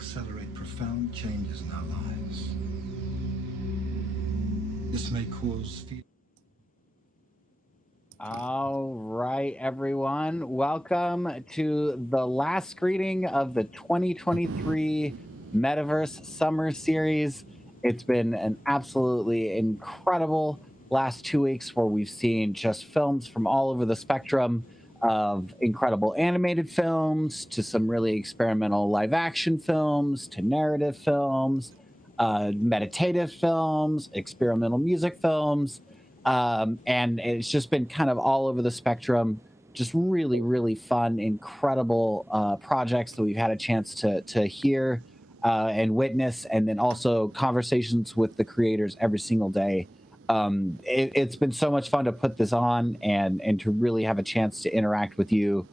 accelerate profound changes in our lives. This may cause All right, everyone. Welcome to the last screening of the 2023 Metaverse Summer Series. It's been an absolutely incredible last 2 weeks where we've seen just films from all over the spectrum of incredible animated films to some really experimental live action films to narrative films, meditative films, experimental music films. And it's just been kind of all over the spectrum. Just really, really fun, incredible projects that we've had a chance to hear and witness, and then also conversations with the creators every single day. It's been so much fun to put this on and to really have a chance to interact with you.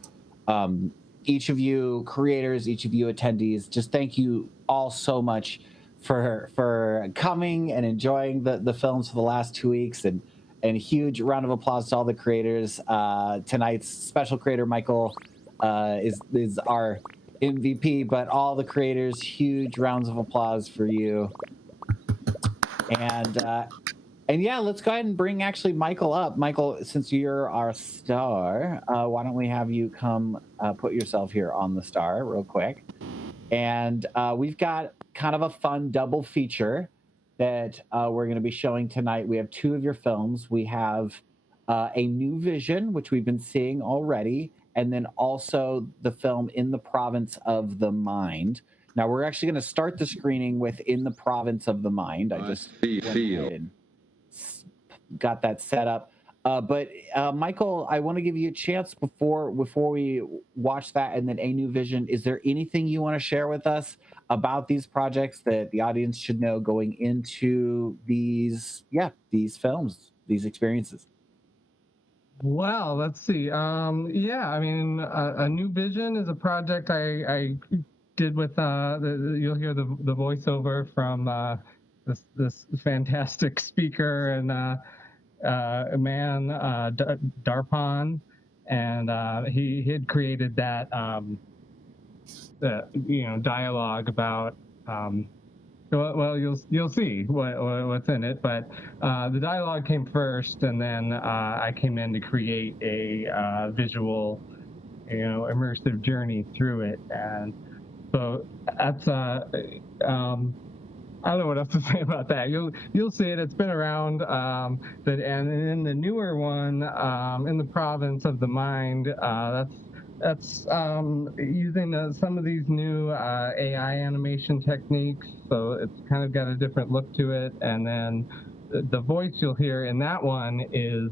Each of you creators, each of you attendees, just thank you all so much for coming and enjoying the films for the last 2 weeks, and a huge round of applause to all the creators. Tonight's special creator Michael is our MVP, but all the creators, huge rounds of applause for you. And yeah, let's go ahead and bring actually Michael up. Michael, since you're our star, why don't we have you come put yourself here on the star real quick? And we've got kind of a fun double feature that we're going to be showing tonight. We have two of your films. We have A New Vision, which we've been seeing already, and then also the film In the Province of the Mind. Now, we're actually going to start the screening with In the Province of the Mind. I just feel and got that set up. But Michael, I want to give you a chance before we watch that and then A New Vision. Is there anything you want to share with us about these projects that the audience should know going into these films, these experiences? Well, let's see. I mean, A New Vision is a project I did with you'll hear the voiceover from this fantastic speaker and man, Darpan, and he had created that dialogue about. Well, you'll see what's in it, but the dialogue came first, and then I came in to create a visual, immersive journey through it, and so that's I don't know what else to say about that. You'll see it. It's been around. And in the newer one, In the Province of the Mind, that's using some of these new AI animation techniques. So it's kind of got a different look to it. And then the voice you'll hear in that one is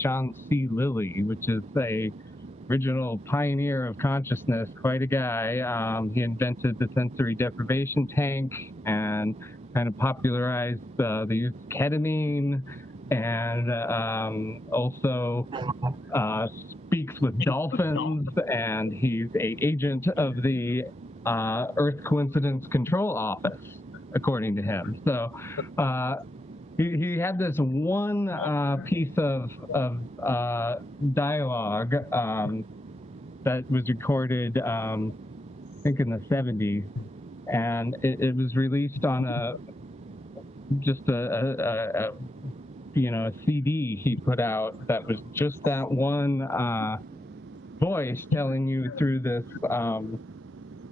John C. Lilly, which is a original pioneer of consciousness, quite a guy. He invented the sensory deprivation tank and kind of popularized the use of ketamine, and also speaks with dolphins, and he's an agent of the Earth Coincidence Control Office, according to him. So he had this one piece of dialogue that was recorded, I think in the 70s, and it was released on a CD he put out that was just that one voice telling you through this.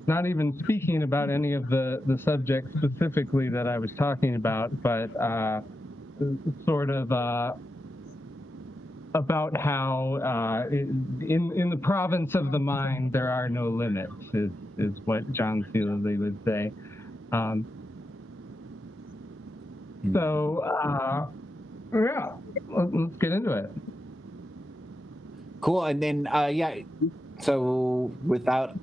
Not even speaking about any of the subjects specifically that I was talking about, but sort of about how in the province of the mind there are no limits is what John C. Lilly would say. Yeah, let's get into it. Cool. And then so without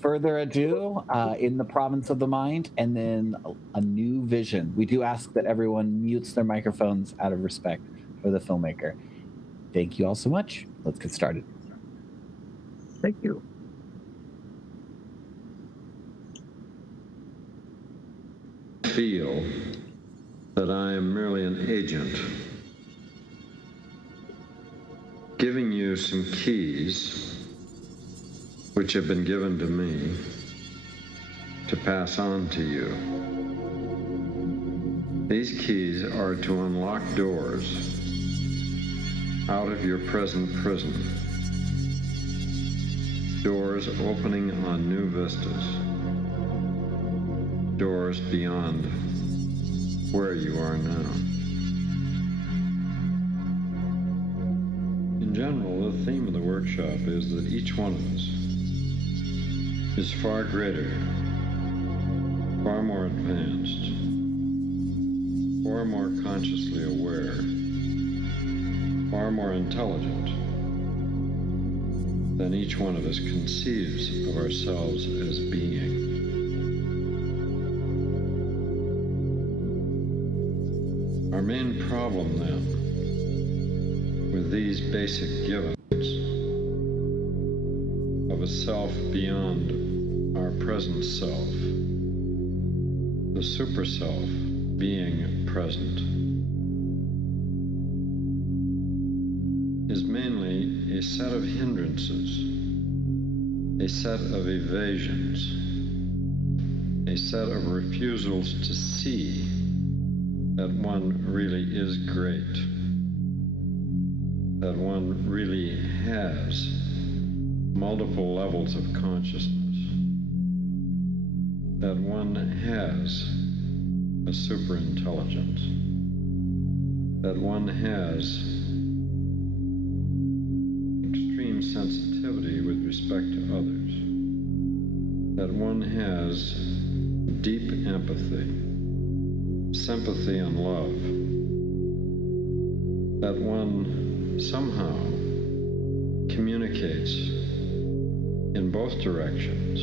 further ado, In the Province of the Mind, and then A New Vision. We do ask that everyone mutes their microphones out of respect for the filmmaker. Thank you all so much. Let's get started. Thank you. Feel that I am merely an agent, giving you some keys which have been given to me to pass on to you. These keys are to unlock doors out of your present prison. Doors opening on new vistas. Doors beyond where you are now. In general, the theme of the workshop is that each one of us is far greater, far more advanced, far more consciously aware, far more intelligent than each one of us conceives of ourselves as being. Our main problem then, with these basic givens of a self beyond our present self, the super self being present, is mainly a set of hindrances, a set of evasions, a set of refusals to see that one really is great, that one really has multiple levels of consciousness, that one has a superintelligence, that one has extreme sensitivity with respect to others, that one has deep empathy, sympathy and love, that one somehow communicates in both directions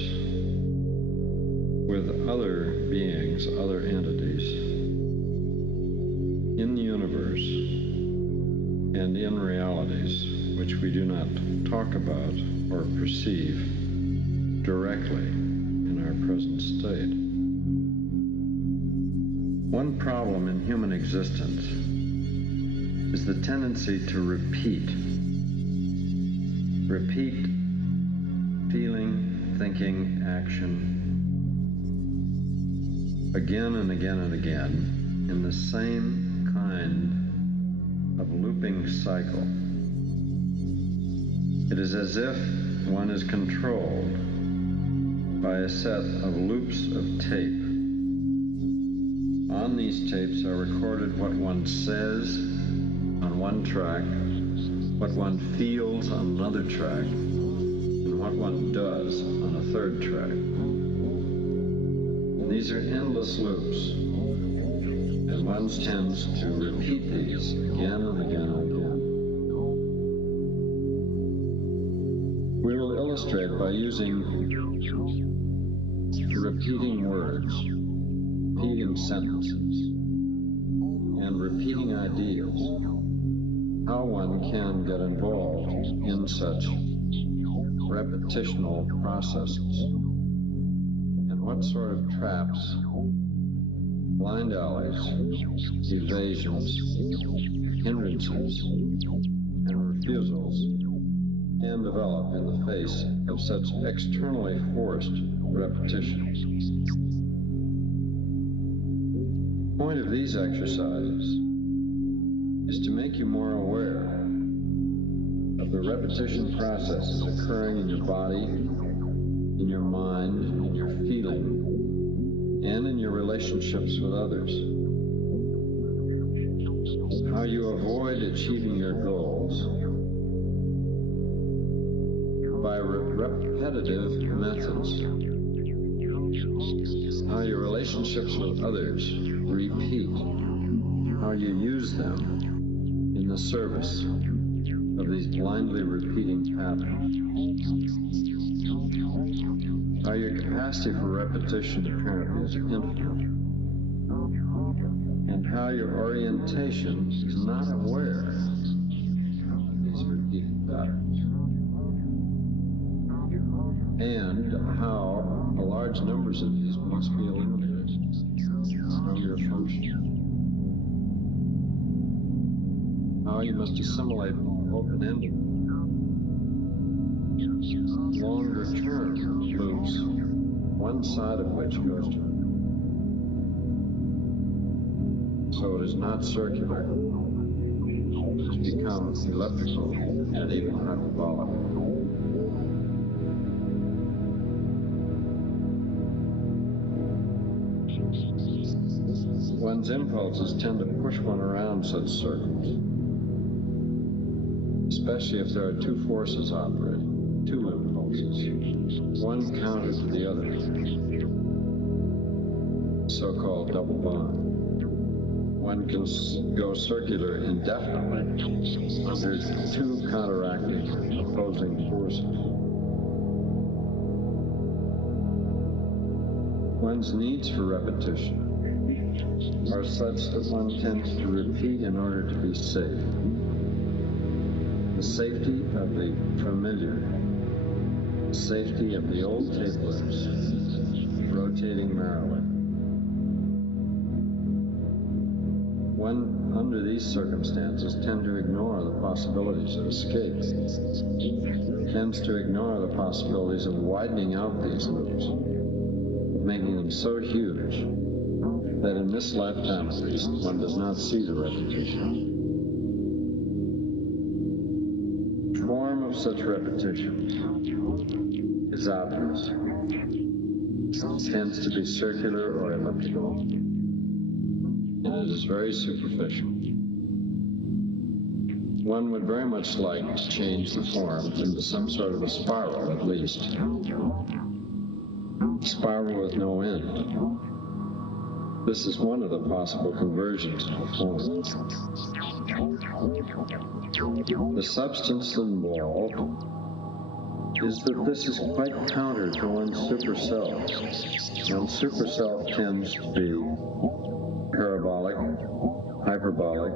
with other beings, other entities in the universe and in realities which we do not talk about or perceive directly in our present state. One problem in human existence is the tendency to repeat feeling, thinking, action again and again and again in the same kind of looping cycle. It is as if one is controlled by a set of loops of tape. On these tapes are recorded what one says on one track, what one feels on another track, and what one does on a third track. And these are endless loops, and one tends to repeat these again and again and again. We will illustrate by using repeating words, repeating sentences, and repeating ideas, how one can get involved in such repetitional processes, and what sort of traps, blind alleys, evasions, hindrances, and refusals can develop in the face of such externally forced repetitions. The point of these exercises is to make you more aware of the repetition processes occurring in your body, in your mind, in your feeling, and in your relationships with others. How you avoid achieving your goals by repetitive methods. How your relationships with others repeat. How you use them in the service of these blindly repeating patterns. How your capacity for repetition apparently is infinite. And how your orientation is not aware of these repeating patterns. And how large numbers of these must be eliminated from your function. How you must assimilate open-ended, longer-term loops, one side of which goes to. So it is not circular. It's become elliptical and even hyperbolic. One's impulses tend to push one around such circles, especially if there are two forces operating, two impulses, one counter to the other, so-called double bond. One can go circular indefinitely under two counteracting opposing forces. One's needs for repetition are such that one tends to repeat in order to be safe. The safety of the familiar, the safety of the old tape lips, rotating merrily. One, under these circumstances, tends to ignore the possibilities of escape, tends to ignore the possibilities of widening out these loops, making them so huge that in this lifetime at least, one does not see the repetition. The form of such repetition is obvious. It tends to be circular or elliptical, and it is very superficial. One would very much like to change the form into some sort of a spiral, at least. A spiral with no end. This is one of the possible conversions of the form. The substance involved is that this is quite counter to one's superself. One's superself tends to be parabolic, hyperbolic,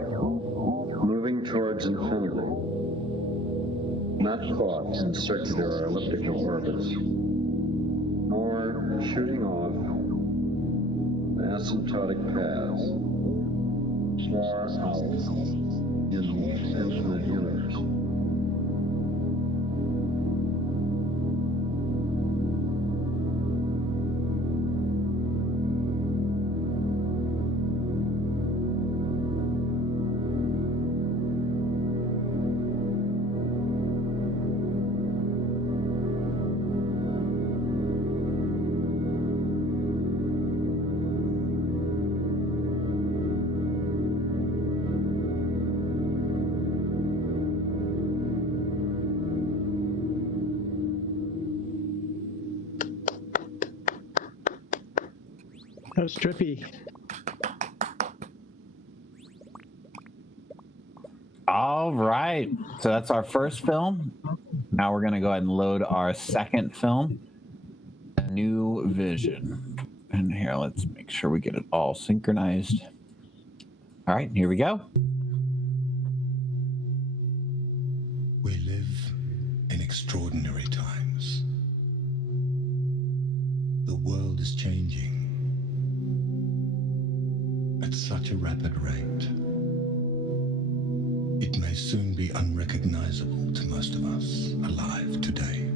moving towards infinity, not caught in circular or elliptical orbits, or shooting off asymptotic paths far out in the infinite universe. That was trippy. All right. So that's our first film. Now we're going to go ahead and load our second film, New Vision. And here, let's make sure we get it all synchronized. All right, here we go. We live in extraordinary times. The world is changing at such a rapid rate. It may soon be unrecognizable to most of us alive today.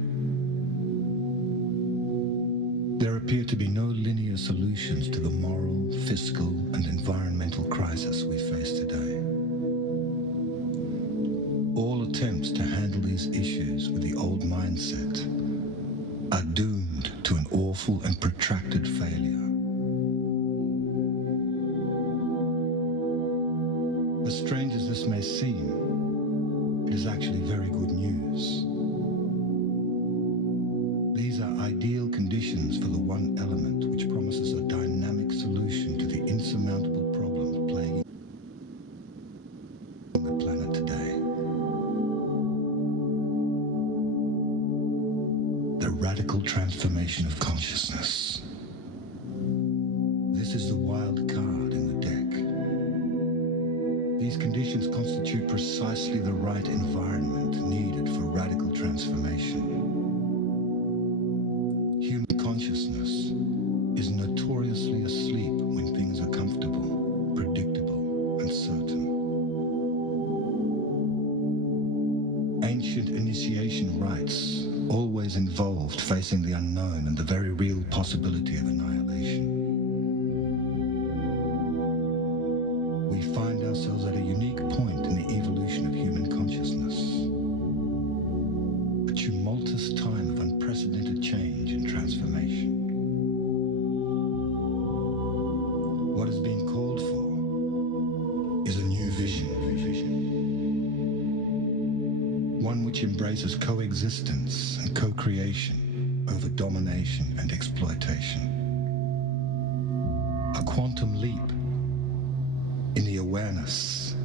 There appear to be no linear solutions to the moral, fiscal, and environmental crisis we face today. All attempts to handle these issues with the old mindset are doomed to an awful and protracted failure. As strange as this may seem, it is actually very good news. These are ideal conditions for the one element which promises a dynamic solution to the insurmountable problems plaguing the planet today. The radical transformation of consciousness. This is the wild card in the deck. These conditions constitute precisely the right environment needed for radical transformation. Human consciousness is notoriously asleep when things are comfortable, predictable, and certain. Ancient initiation rites always always involved, facing the unknown and the very real possibility of annihilation. We find ourselves at a unique point in the evolution of human consciousness. A tumultuous time of unprecedented change and transformation. What is being called for is a new vision. One which embraces coexistence and co-creation over domination and exploitation. A quantum leap in the awareness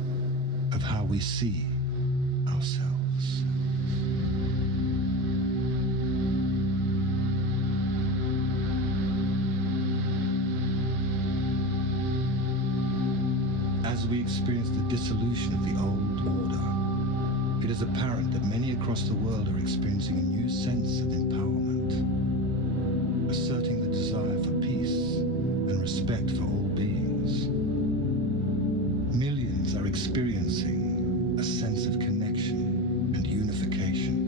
of how we see ourselves. As we experience the dissolution of the old order, it is apparent that many across the world are experiencing a new sense of empowerment, asserting the desire for peace and respect for all beings. Millions are experiencing a sense of connection and unification.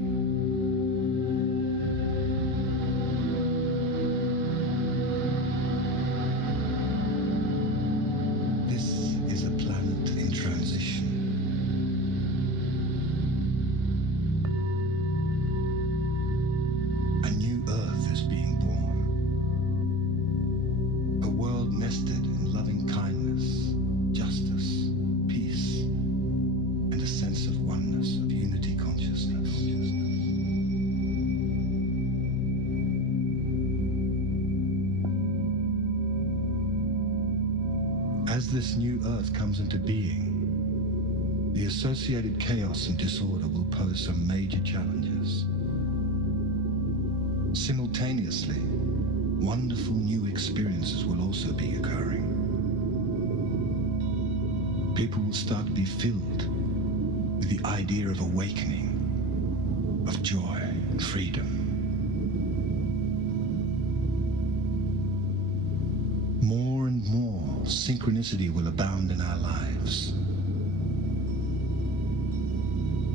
This is a planet in transition. A new Earth is being born. A world nested in loving kindness, justice, peace, and a sense of oneness, of unity consciousness. As this new Earth comes into being, the associated chaos and disorder will pose some major challenges. Simultaneously, wonderful new experiences will also be occurring. People will start to be filled with the idea of awakening, of joy and freedom. More and more synchronicity will abound in our lives.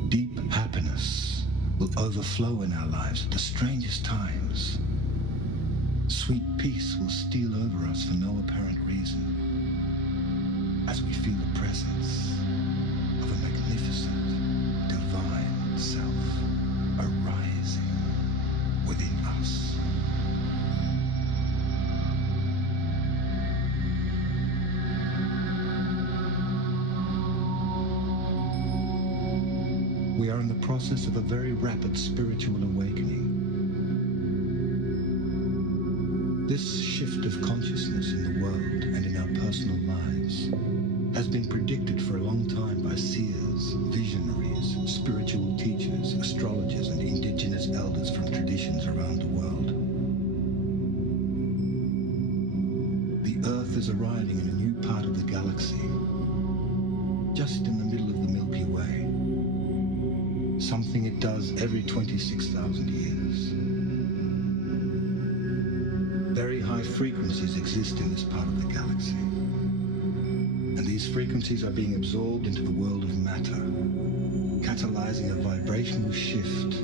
Deep happiness will overflow in our lives at the strangest times. Sweet peace will steal over us for no apparent reason, as we feel the presence of a magnificent, divine self arising within us. We are in the process of a very rapid spiritual awakening. This shift of consciousness in the world and in our personal lives has been predicted for a long time by seers, visionaries, spiritual teachers, astrologers, and indigenous elders from traditions around the world. The Earth is arriving in a new part of the galaxy, just in the middle of the Milky Way. Something it does every 26,000 years. Very high frequencies exist in this part of the galaxy. And these frequencies are being absorbed into the world of matter, catalyzing a vibrational shift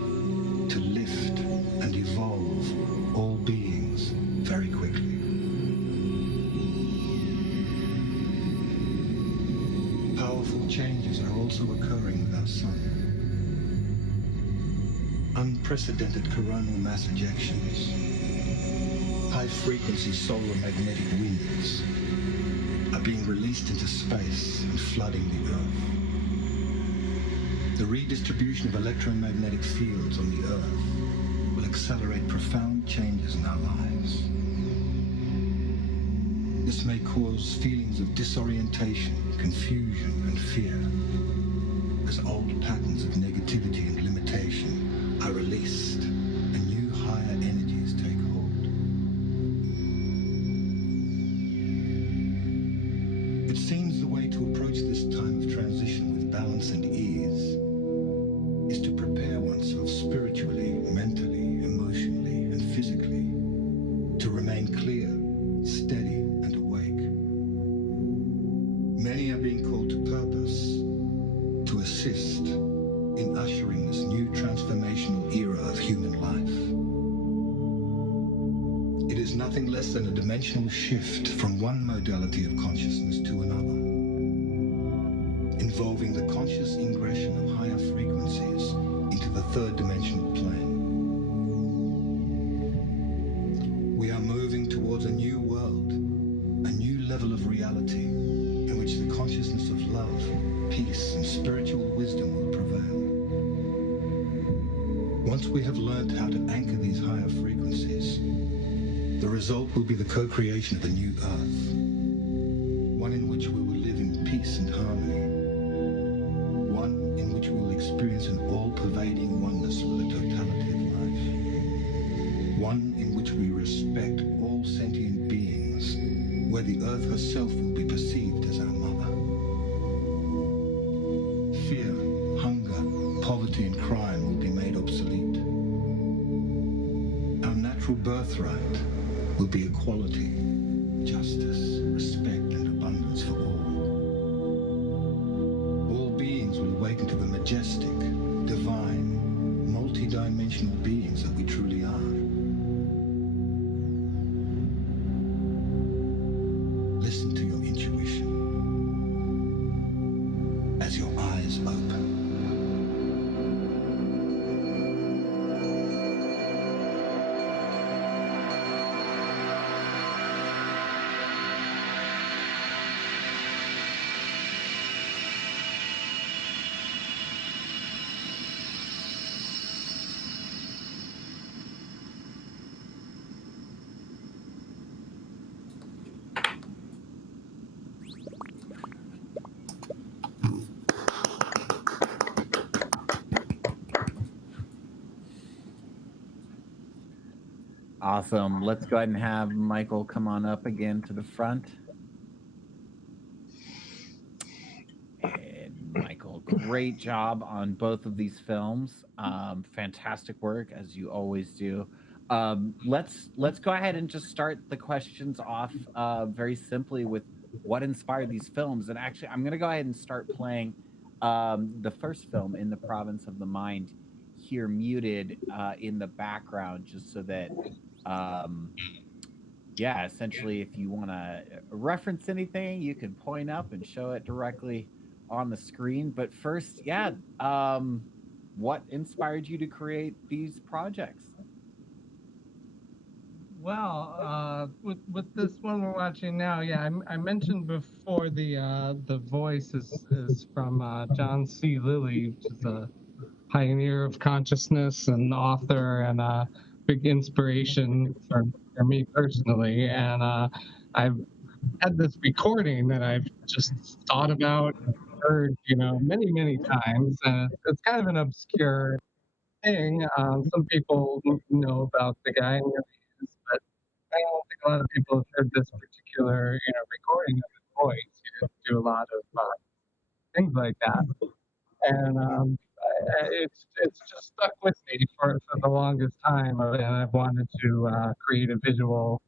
to lift and evolve all beings very quickly. Powerful changes are also occurring with our sun. Unprecedented coronal mass ejections, high-frequency solar magnetic winds are being released into space and flooding the Earth. The redistribution of electromagnetic fields on the Earth will accelerate profound changes in our lives. This may cause feelings of disorientation, confusion, and fear, as old patterns of negativity and limitation are released and new higher energies take hold. It seems the way to approach this time of transition with balance and ease is to prepare oneself spiritually, mentally, emotionally, and physically to remain clear, steady, and awake. Many are being called to purpose, to assist in ushering this new transformational era of human life. It is nothing less than a dimensional shift from one modality of consciousness to another, involving the conscious ingression of higher frequencies into the third dimensional plane. We are moving towards a new world, a new level of reality, in which the consciousness of love, peace, and spiritual wisdom will prevail. Once we have learned how to anchor these higher frequencies, the result will be the co-creation of a new earth, one in which we will live in peace and harmony, one in which we will experience an all-pervading oneness with the totality of life, one in which we respect all sentient beings, where the earth herself will be perceived as our mother. Fear, hunger, poverty, and crime will be made obsolete. Our natural birthright will be equality, justice, respect, and abundance for all. All beings will awaken to the majestic, divine, multi-dimensional beings that we truly are. Listen to your intuition as your eyes open. Awesome. Let's go ahead and have Michael come on up again to the front. And Michael, great job on both of these films. Fantastic work, as you always do. Let's go ahead and just start the questions off very simply with what inspired these films. And actually, I'm going to go ahead and start playing the first film, In the Province of the Mind, here muted in the background, just so that yeah, essentially, if you want to reference anything, you can point up and show it directly on the screen. But first, yeah, what inspired you to create these projects? Well, with this one we're watching now, yeah, I mentioned before the voice is from John C. Lilly, which is a pioneer of consciousness and author and a big inspiration for me personally. And I've had this recording that I've just thought about and heard, many times, and it's kind of an obscure thing. Some people know about the guy and who he is, but I don't think a lot of people have heard this particular, recording of his voice. He didn't do a lot of things like that, and it's just stuck with me for the longest time, and I've wanted to create a visual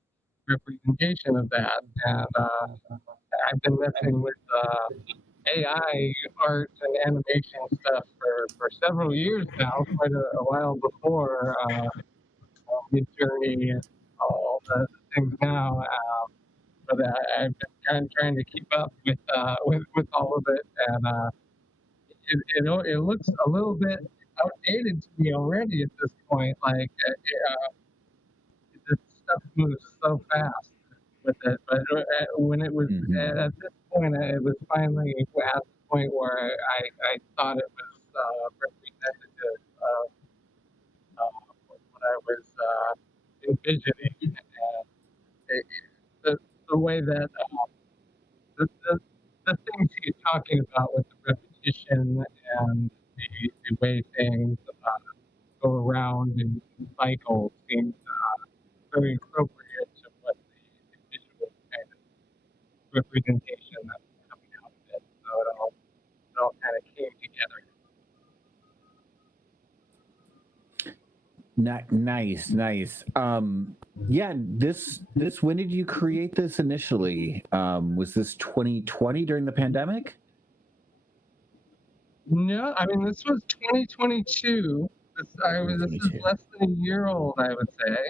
representation of that, and I've been messing with AI art and animation stuff for several years now, quite a while before Midjourney and all the things now. But I've been kind of trying to keep up with all of it, and it looks a little bit outdated to me already at this point. Like the stuff moves so fast with it, but when it was at this point, it was finally at the point where I thought it was representative of what I was envisioning. It, the way that the, the, the things he's talking about with the repetition and the way things go around in cycles seems very appropriate to what the visual kind of representation that's coming out of it. So it all kind of came together. Nice. Yeah, this when did you create this initially? Was this 2020 during the pandemic? No, I mean this was 2022. This is less than a year old, I would say.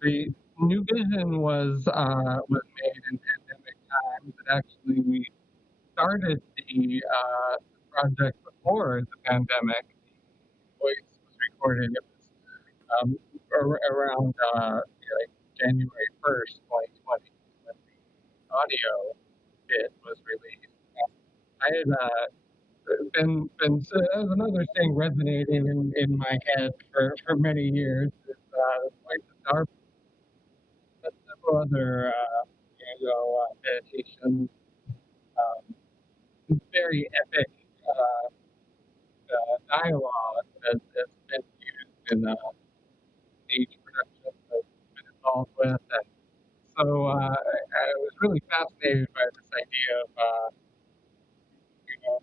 The New Vision was made in pandemic times, but actually we started the project before the pandemic. The voice was recorded. It was around like January 1st, 2020, when the audio bit was released. I had been so that was another thing resonating in my head for many years. Is the voice of Darby, but several other meditations, very epic dialogue that's been used in stage productions that I've been involved with. And so I was really fascinated by this idea of you know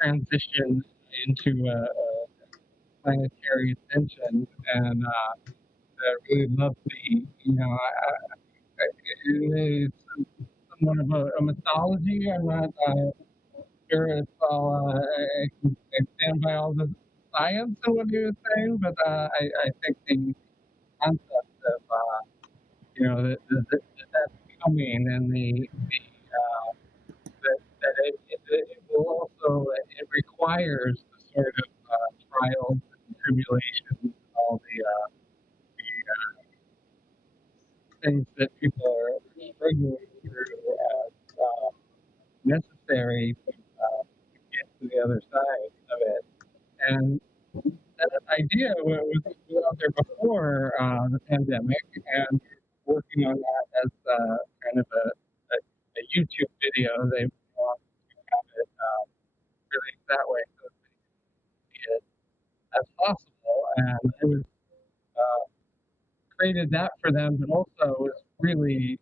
transition into a planetary ascension, and I really love the it's somewhat of a mythology. I'm not sure it's all I stand by all the science and what he was saying, but I think the concept of that's coming, and that it will also it requires the sort of trials and tribulations and all the things that people are struggling through as necessary to get to the other side of it. And that idea was out there before the pandemic, and working on that as kind of a YouTube video. They want to have it released that way so that they can see it as possible. And I was created that for them, but also was really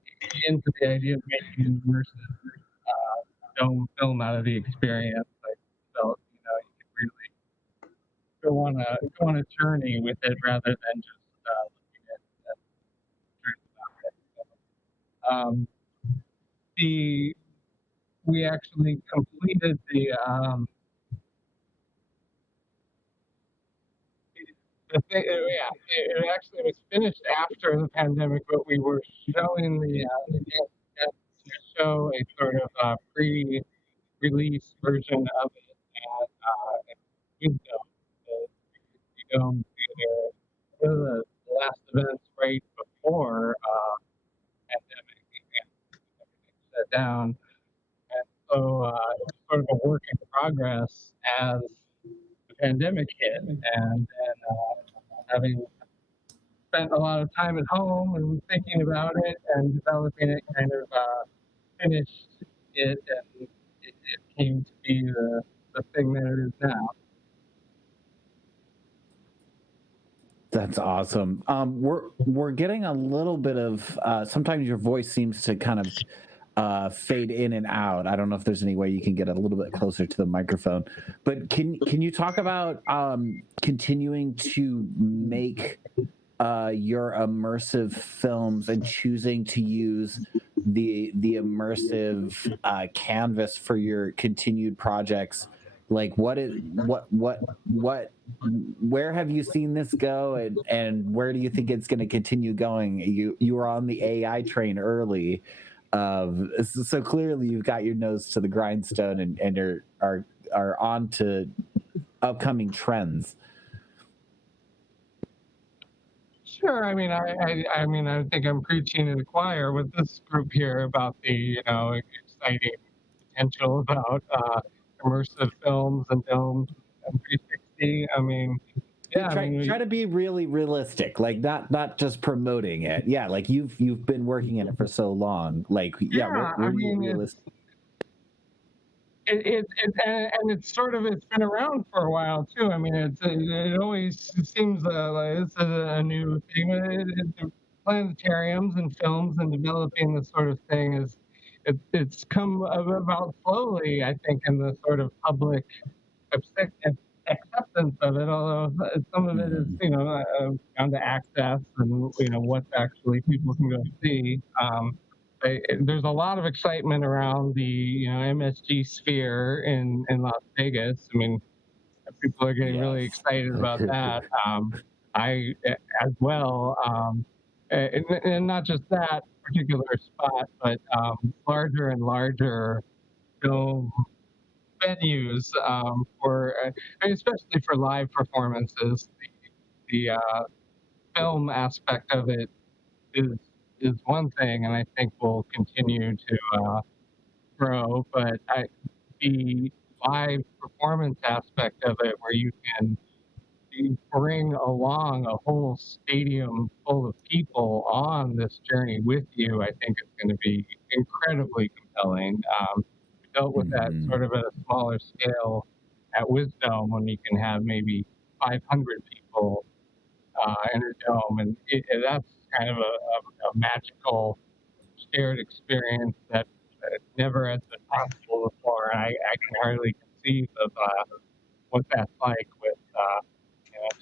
into the idea of making an immersive dome film out of the experience. I felt you could really go on a journey with it rather than just looking at truth about it. We actually completed the thing. Yeah, it actually was finished after the pandemic, but we were showing the to show a sort of pre-release version of it at Wisdom, the Dome Theater. One of the last events right before pandemic and everything shut down. And so it was sort of a work in progress as the pandemic hit, and then having spent a lot of time at home and thinking about it and developing it, kind of finished it, and it came to be the thing that it is now. That's awesome. We're getting a little bit of sometimes your voice seems to kind of fade in and out. I don't know if there's any way you can get a little bit closer to the microphone, but can you talk about continuing to make your immersive films and choosing to use the immersive canvas for your continued projects? Like where have you seen this go, and where do you think it's going to continue going? You were on the AI train early, so clearly you've got your nose to the grindstone and are on to upcoming trends. Sure. I mean, I think I'm preaching to the choir with this group here about the exciting potential about immersive films and films and 360. I mean, yeah. Try to be really realistic, like not just promoting it. Yeah, like you've been working in it for so long. Like, yeah, we're realistic. And it's been around for a while too. I mean, it always seems like this is a new thing. Planetariums and films and developing this sort of thing it's come about slowly, I think, in the sort of public acceptance of it. Although some of it is down to access and what actually people can go see. There's a lot of excitement around the MSG sphere in Las Vegas. I mean, people are getting really excited about that. I as well, and not just that particular spot, but larger and larger dome venues for, especially for live performances. The film aspect of it is is one thing, and I think will continue to grow. But the live performance aspect of it, where you bring along a whole stadium full of people on this journey with you, I think it's going to be incredibly compelling. We dealt with that sort of at a smaller scale at Wisdom when you can have maybe 500 people in a dome, and that's kind of a magical shared experience that never has been possible before. I can hardly conceive of what that's like with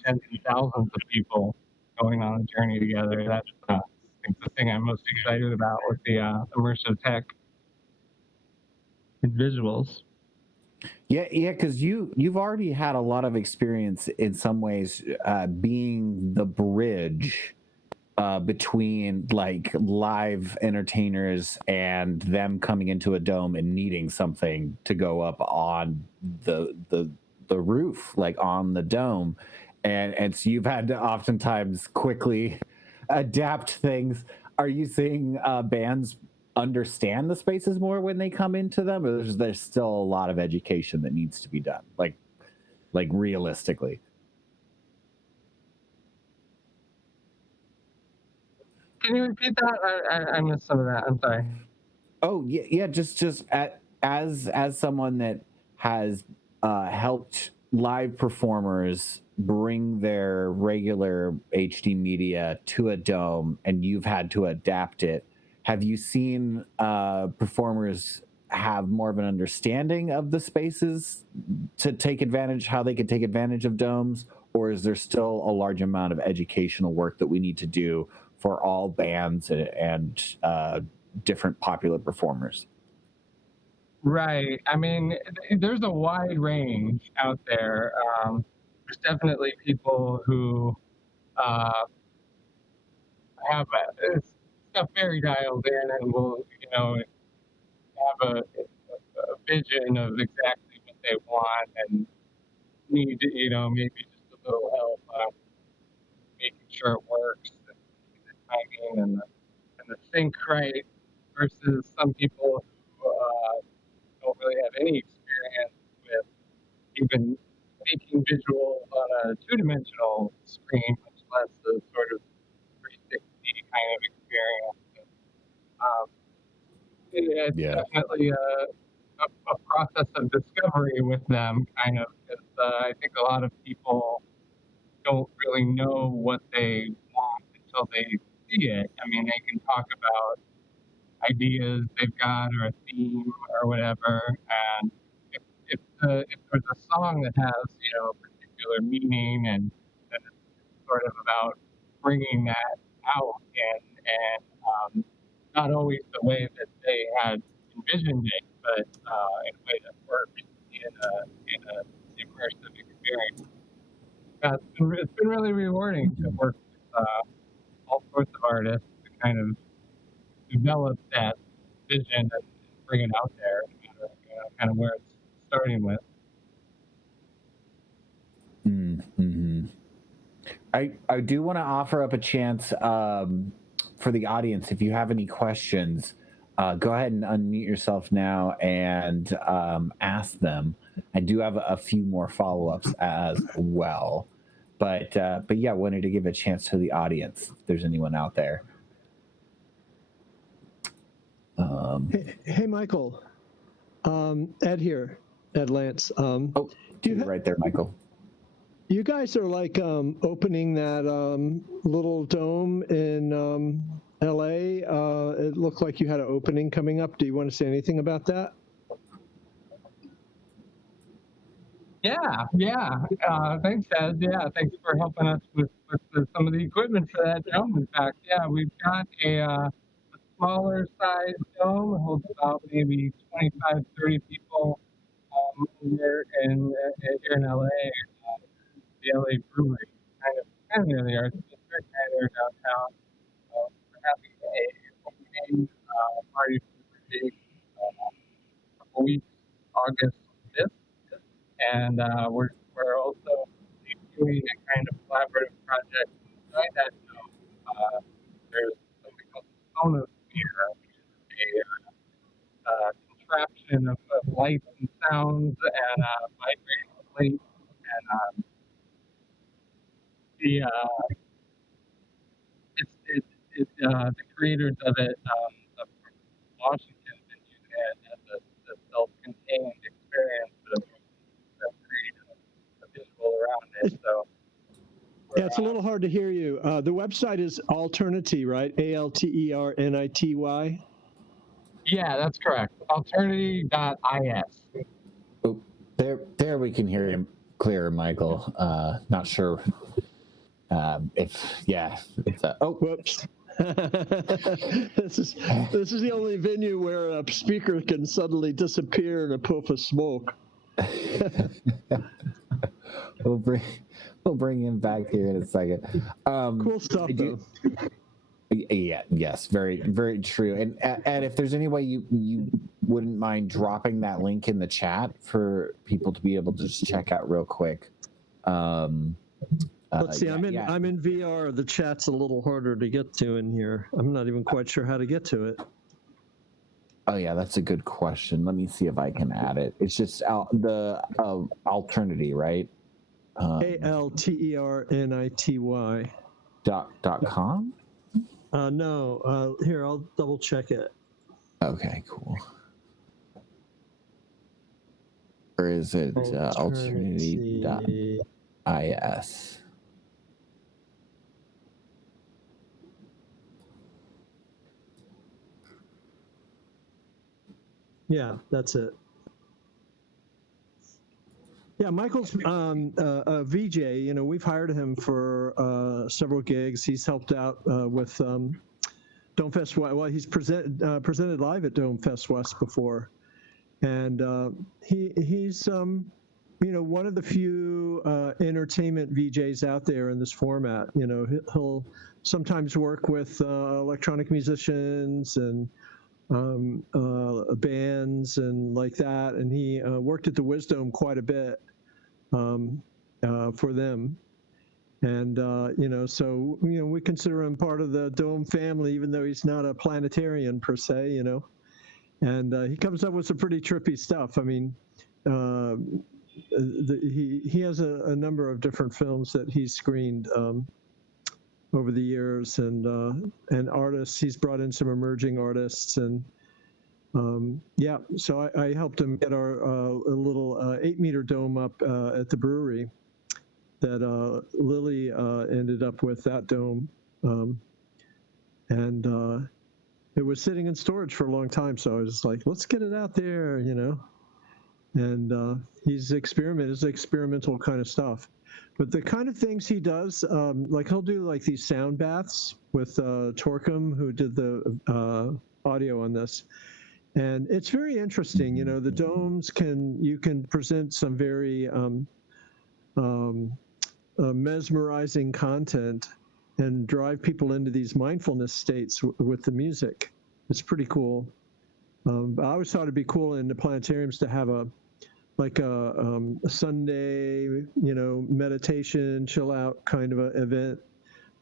tens and thousands of people going on a journey together. That's I think the thing I'm most excited about with the immersive tech and visuals. Yeah, because you've already had a lot of experience in some ways being the bridge between like live entertainers and them coming into a dome and needing something to go up on the roof, like on the dome, and so you've had to oftentimes quickly adapt things. Are you seeing bands understand the spaces more when they come into them, or there's still a lot of education that needs to be done, like realistically? Can you repeat that? I missed some of that. I'm sorry. Oh yeah. Just as someone that has helped live performers bring their regular HD media to a dome, and you've had to adapt it. Have you seen performers have more of an understanding of the spaces to take advantage, how they could take advantage of domes, or is there still a large amount of educational work that we need to do for all bands and different popular performers? Right. I mean, there's a wide range out there. There's definitely people who uh, have stuff very dialed in and will, have a vision of exactly what they want and need, maybe just a little help making sure it works, and the timing and the sync right, versus some people who don't really have any experience with even making visuals on a two-dimensional screen, much less the sort of 360 kind of experience. Um, it's Yeah. definitely a process of discovery with them, kind of, because I think a lot of people don't really know what they want until they see it. I mean, they can talk about ideas they've got or a theme or whatever, and if there's a song that has a particular meaning, and it's sort of about bringing that out and not always the way that they had envisioned it, but in a way that works in a immersive experience. It's been really rewarding to work with all sorts of artists to kind of develop that vision and bring it out there, no matter kind of where it's starting with. Mm-hmm. I do want to offer up a chance for the audience. If you have any questions, go ahead and unmute yourself now and ask them. I do have a few more follow-ups as well, but yeah, wanted to give a chance to the audience if there's anyone out there. Hey, Michael. Ed here, Ed Lance. Right there, Michael. You guys are like opening that little dome in LA. It looked like you had an opening coming up. Do you want to say anything about that? Yeah. Thanks, Ed. Yeah, thanks for helping us with some of the equipment for that dome. In fact, yeah, we've got a smaller size dome. It holds about maybe 25, 30 people here in LA. The LA Brewery, and near the Arts District, and they're downtown. We're having a opening party for the big couple weeks, August 5th, and we're also doing a kind of collaborative project inside that dome. There's something called the sonosphere, which is a contraption of lights and sounds and vibrating plates, and the the creators of it from Washington have been using it as a self-contained experience of creating a visual around it. So Yeah, it's a little hard to hear you. The website is Alternity, right? ALTERNITY. yeah, that's correct. Alternity.is. Oh, there we can hear him clear, Michael. Not sure if Whoops. This is the only venue where a speaker can suddenly disappear in a puff of smoke. We'll bring him back here in a second. Cool stuff, though. Yeah, yes, very, very true. And Ed, if there's any way you wouldn't mind dropping that link in the chat for people to be able to just check out real quick. Let's see. I'm in VR. The chat's a little harder to get to in here. I'm not even quite sure how to get to it. Oh yeah, that's a good question. Let me see if I can add it. It's just the Alternity, right? ALTERNITY. .com? No. Here, I'll double check it. Okay, cool. Or is it alternity.is? Yeah, that's it. Yeah, Michael's a VJ. You know, we've hired him for several gigs. He's helped out with Dome Fest. Well, he's presented live at Dome Fest West before, and he's one of the few entertainment VJs out there in this format. You know, he'll sometimes work with electronic musicians and bands and like that, and he worked at the Wisdom quite a bit for them, and so we consider him part of the Dome family, even though he's not a planetarian per se, and he comes up with some pretty trippy stuff. I mean, he has a number of different films that he's screened over the years, and artists. He's brought in some emerging artists, and so I helped him get our little 8-meter dome up at the brewery that Lily ended up with that dome, and it was sitting in storage for a long time, so I was like, let's get it out there, and he's experimental kind of stuff. But the kind of things he does, like he'll do like these sound baths with Torkum, who did the audio on this. And it's very interesting. The domes you can present some very mesmerizing content and drive people into these mindfulness states with the music. It's pretty cool. I always thought it'd be cool in the planetariums to have a Sunday, meditation, chill out kind of an event.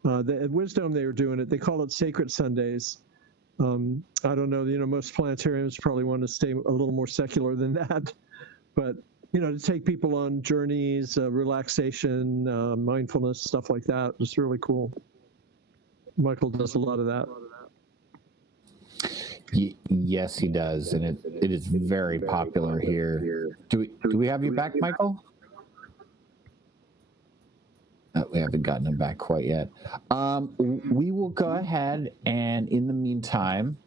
At Wisdom, they were doing it. They call it Sacred Sundays. I don't know. Most planetariums probably want to stay a little more secular than that, but to take people on journeys, relaxation, mindfulness, stuff like that. It's really cool. Michael does a lot of that. Yes, he does, and it is very popular here. Do we have you back, Michael? We haven't gotten him back quite yet. We will go ahead and, in the meantime,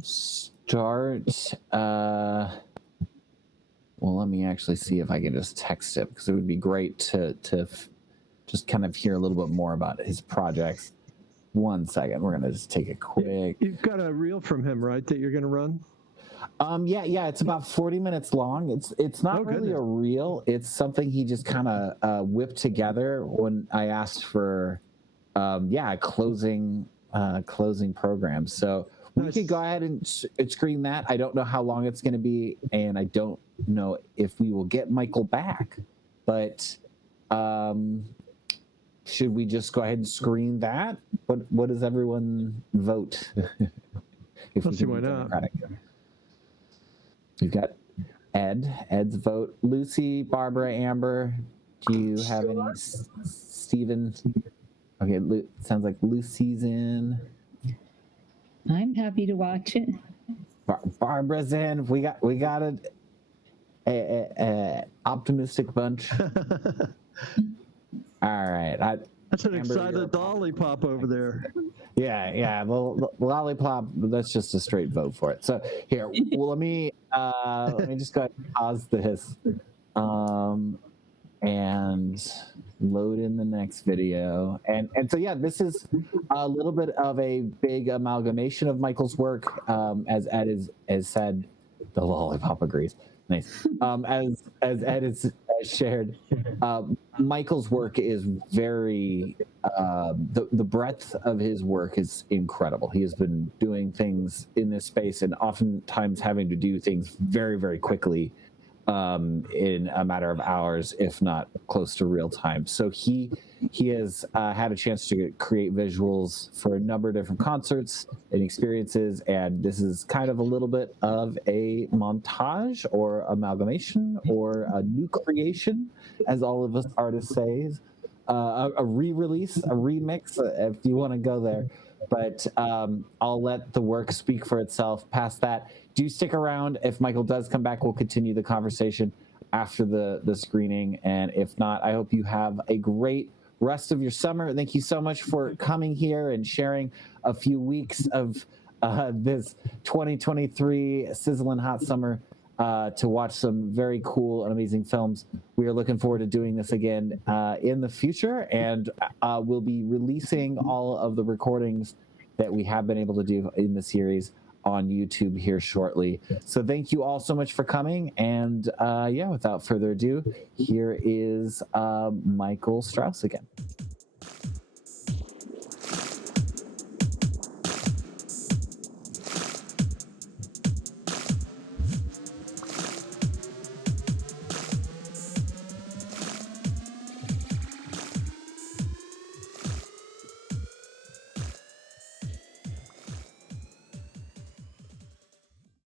start. Well, let me actually see if I can just text it, because it would be great to just kind of hear a little bit more about his projects. 1 second. We're gonna just take a quick. You've got a reel from him, right? That you're gonna run. Yeah. It's about 40 minutes long. It's not really a reel. It's something he just kind of whipped together when I asked for closing program. So we could go ahead and screen that. I don't know how long it's going to be, and I don't know if we will get Michael back, but should we just go ahead and screen that? What does everyone vote? Let's see, why not? We've got Ed's vote. Lucy, Barbara, Amber, do you have any? Stephen? Okay, sounds like Lucy's in. I'm happy to watch it. Barbara's in. We got a optimistic bunch. All right. That's an Amber, excited lollipop over there. Yeah. Well, lollipop. That's just a straight vote for it. So here, well, let me just go ahead and pause this, and load in the next video. And so yeah, this is a little bit of a big amalgamation of Michael's work. As Ed has said, the lollipop agrees. Nice. As Ed has shared, Michael's work is very the breadth of his work is incredible. He has been doing things in this space and oftentimes having to do things very, very quickly, in a matter of hours, if not close to real time. So he has had a chance to create visuals for a number of different concerts and experiences, and this is kind of a little bit of a montage or amalgamation or a new creation, as all of us artists say, a re-release, a remix, if you want to go there. But I'll let the work speak for itself. Past that, do stick around. If Michael does come back, we'll continue the conversation after the screening. And if not, I hope you have a great rest of your summer. Thank you so much for coming here and sharing a few weeks of this 2023 sizzling hot summer to watch some very cool and amazing films. We are looking forward to doing this again in the future, and we'll be releasing all of the recordings that we have been able to do in the series on YouTube here shortly. So thank you all so much for coming, and without further ado, here is Michael Strauss again.